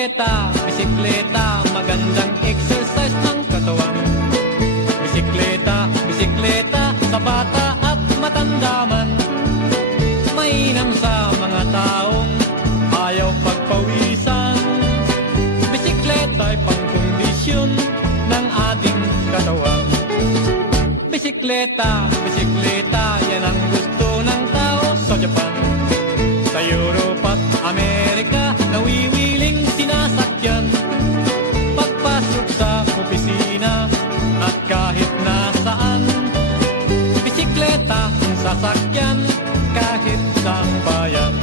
Bisikleta, bisikleta, magandang exercise ng katawan. Bisikleta, bisikleta, sa bata at matanda man. Mainam sa mga taong ayaw pagpawisan. Bisikleta ay pangkondisyon ng ating katawan. Bisikleta, bisikleta, yan ang gusto ng tao sa Japan. Sa Europe at Amerika, nawiwiling sinasakyan. Pagpasok sa opisina at kahit nasaan, bisikleta ang sasakyan kahit saang bayan.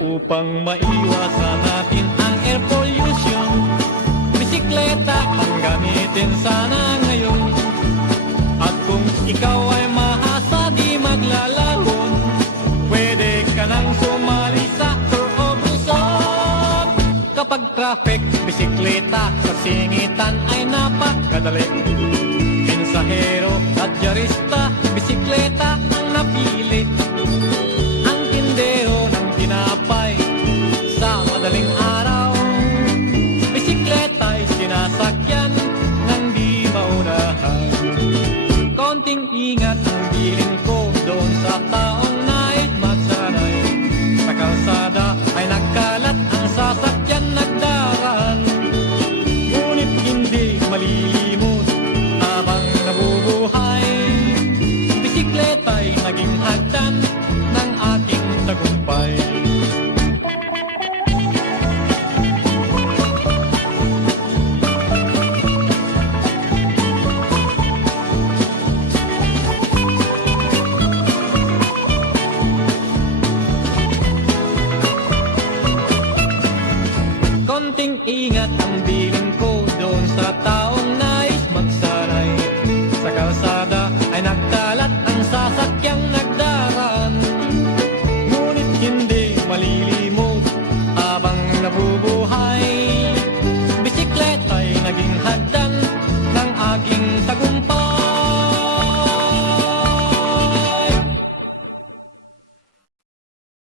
Upang maiwasan natin ang air pollution, bisikleta ang gamitin sana ngayon. At kung ikaw ay mahasa di maglalahon, pwede ka nang sumali sa tour of Luzon. Kapag traffic, bisikleta sa singitan ay napakadali. Mensahero at dyarista, bisikleta ang napili. Ang tindero ng tinapay sa madaling araw, bisikleta ay sinasakyan ng di maunahan. Konting ingat ang bilin ko doon sa taong nais magsanay. Sa kalsada ay nagkalat ang sasakyan nagdaraan, ngunit hindi malilimot habang nabubuhay. Bisikleta ay naging hagdan ng ating tagumpay. Konting ingat ang bilin ko doon sa taong nais magsanay. Sa kalsada ay nagdaraan